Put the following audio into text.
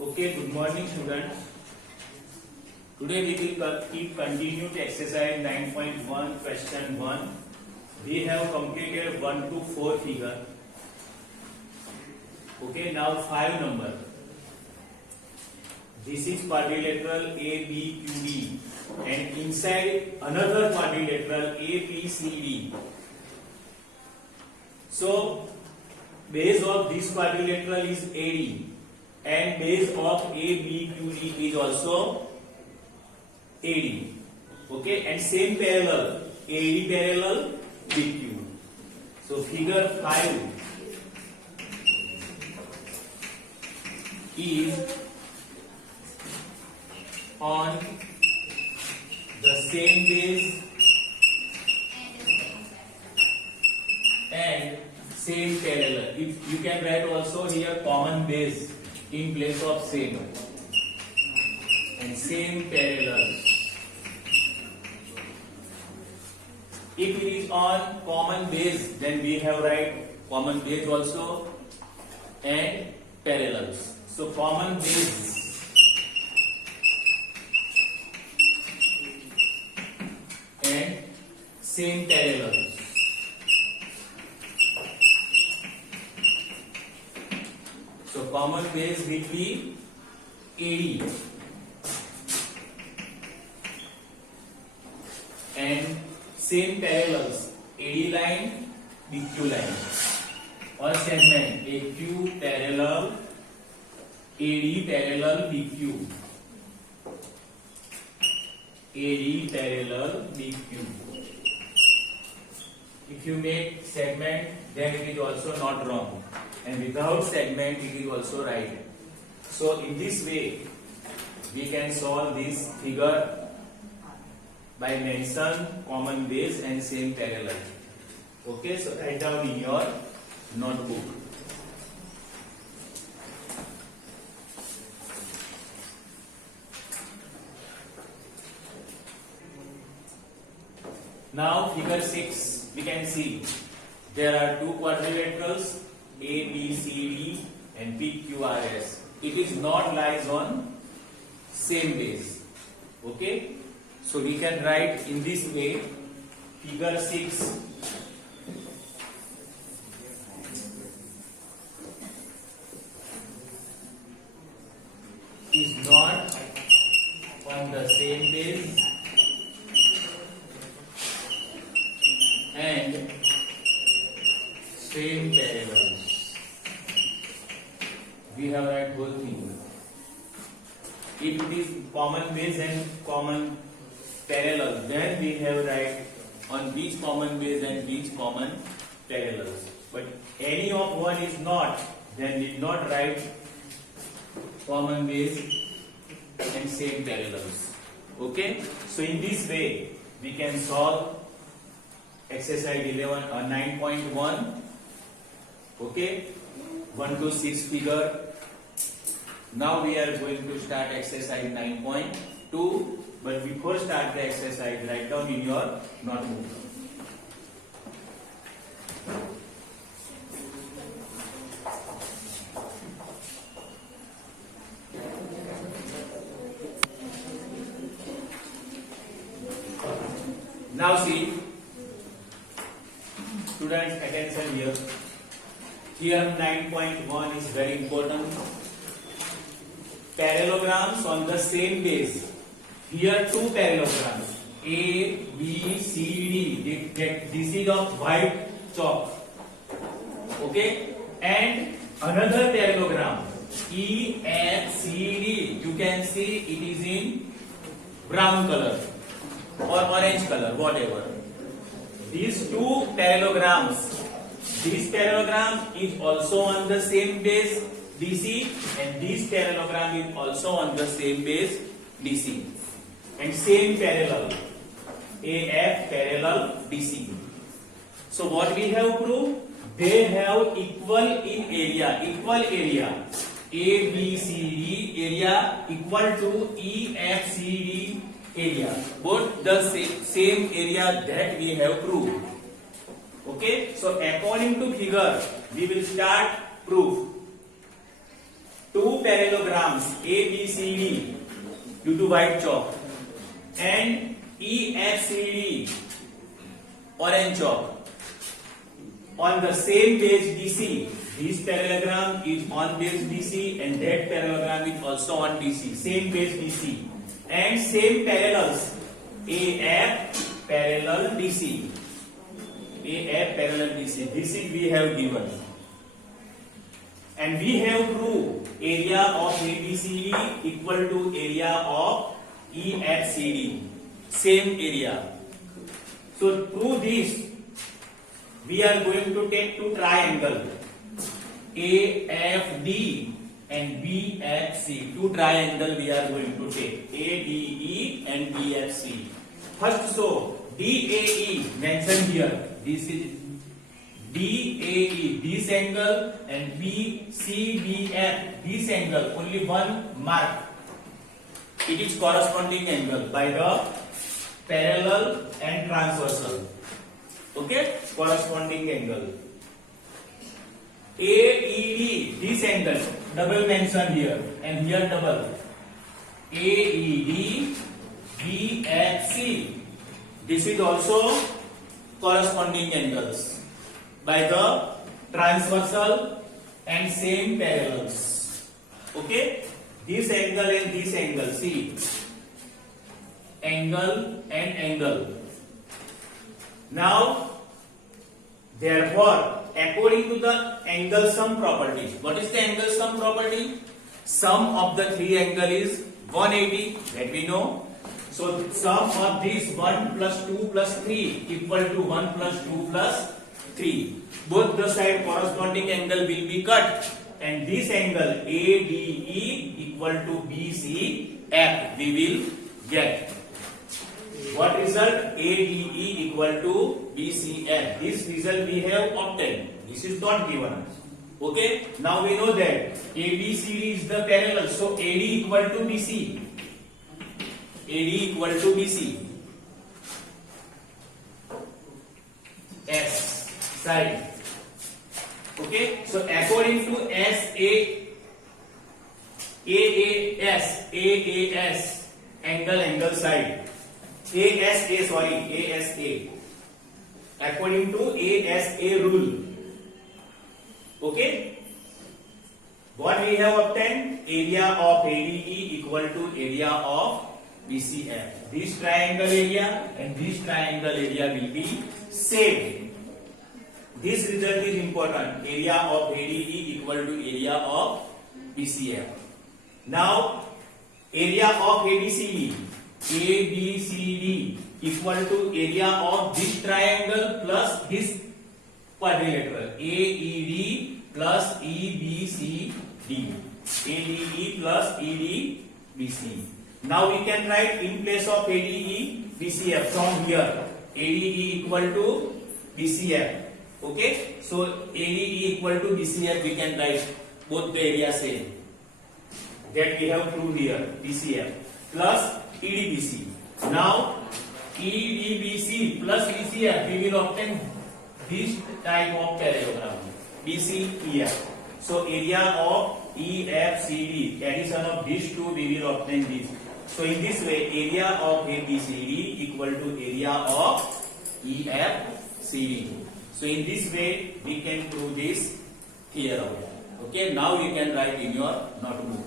Okay, good morning students. Today we will keep continue to exercise 9.1 question 1. We have completed 1 to 4 figure. Okay, now 5 number. This is quadrilateral ABQD and inside another quadrilateral APCD. So base of this quadrilateral is AD and base of ABQD is also AD. Okay, and same parallel, AD parallel BQ. So figure 5 is on the same base and same parallel. If you can write also here common base in place of same and same parallels. If it is on common base, then we have write common base also and parallels. So common base and same parallels. So common base will be AD and same parallels AD line, BQ line or segment AQ parallel, AD parallel, BQ, AD parallel, BQ. If you make segment, then it is also not wrong, and without segment it is also right. So in this way we can solve this figure by mention common base and same parallel. Okay, so write down in your notebook. Now figure 6, we can see there are two quadrilaterals A, B, C, D and P, Q, R, S. It is not lies on same base. Okay, so we can write in this way. Figure 6 is not on the same base and same parallels. We have write whole thing. If it is common base and common parallel, then we have write on which common base and which common parallels. But any of one is not, then we not write common base and same parallels. Okay, so in this way we can solve exercise 11 9.1. Okay, 1 to 6 figure. Now we are going to start exercise 9.2, but before start the exercise, write down in your notebook. Now see, students, attention here. Here 9.1 is very important. Parallelograms on the same base. Here two parallelograms A, B, C, D. This is of white chalk. Okay, and another parallelogram E, F, C, D. You can see it is in brown color or orange color, whatever. These two parallelograms. This parallelogram is also on the same base DC and this parallelogram is also on the same base DC and same parallel AF parallel DC. So what we have proved? They have equal in area, equal area. ABCD area equal to EFCD area. Both the same area that we have proved. Okay, so according to figure, we will start proof. To two parallelograms ABCD due to white chalk and EFCD orange chalk on the same base DC. This parallelogram is on base DC and that parallelogram is also on DC, same base DC and same parallels AF parallel DC. AF parallel DC. This is we have given. And we have proved area of ABCD equal to area of EFCD. Same area. So through this, we are going to take two triangle AFD and BFC. Two triangle we are going to take ADE and BFC. First, so DAE mentioned here. This is DAE, this angle, and BCDF, this angle. Only one mark. It is corresponding angle by the parallel and transversal. Okay, corresponding angle. AED, this angle, double mentioned here, and here double. AED, BFC. This is also corresponding angles by the transversal and same parallels. Okay, this angle and this angle. See, angle and angle. Now, therefore, according to the angle sum property, what is the angle sum property? Sum of the three angle is 180, that we know. So sum of this 1 plus 2 plus 3 equal to 1 plus 2 plus 3. Both the side corresponding angle will be cut, and this angle ADE equal to BCF we will get. What result? ADE equal to BCF. This result we have obtained. This is not given. Okay. Now we know that ABCD is the parallel. So AD equal to BC. AD equal to BC. S side. Okay. So according to AAS angle side. ASA. According to ASA rule. Okay. What we have obtained? Area of ADE equal to area of BCF. This triangle area and this triangle area will be same. This result is important. Area of ADE equal to area of BCF. Now, area of ABCD equal to area of this triangle plus this quadrilateral. AED plus EBCD. ADE plus EDBC. Now we can write in place of ADE BCF from here. ADE equal to BCF. Okay. So ADE equal to BCF we can write both the area same. That we have proved here. BCF plus EDBC. Now EDBC plus BCF we will obtain this type of parallelogram. BCEF. So area of EFCD, addition of these two we will obtain this. So in this way, area of ABCD equal to area of EFCD. So in this way we can prove this theorem. Okay, now you can write in your notebook.